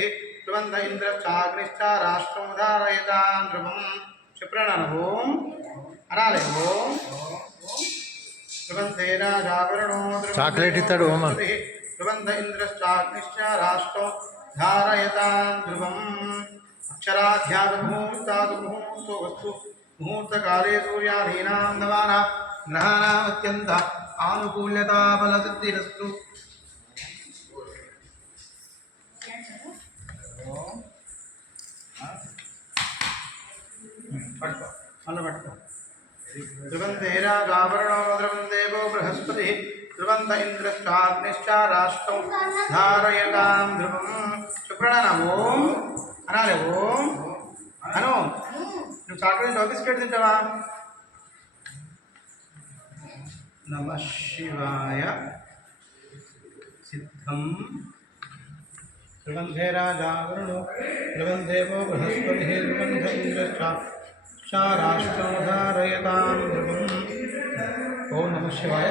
बृहस्पतिः ध्रुवन्त इंद्रश्चाग्निश्च राष्ट्रं धारयतां ध्रुवं क्षिप्रणन ओम अनाले ओम ध्रुवन्ते राजावरणो చాక్లెట్ ఇస్తాడు ఓమ ध्रुवन्त इंद्रश्चाग्निश्च राष्ट्रं धारयतां ध्रुवं अक्षराध्यात्मुहूर्तादुमुहूर्तो वस्तु मुहूर्तकाले सूर्यादीनां नवानां ग्रहाणाम् अत्यन्त आनुकूल्यता बलसिद्धिरस्तु ध्रुवन्ते राजावरणो ध्रुवन्देवो बृहस्पतिः ध्रुवन्त इंद्रश्चाग्निश्च राष्ट्रं धारयतां ध्रुवं शुक्रणन ओम अनाले ओम अनु నువ్వు చాక్లెట్ బిస్కెట్ తింటావా నమః శివాయ సిద్ధం ధ్రువంతే రాజావరుణో ధ్రువందేవో బృహస్పతిः ధ్రువంత ఇంద్రశ్చ రాష్ట్రం ధారయతాం ధ్రువం ఓం నమః శివాయ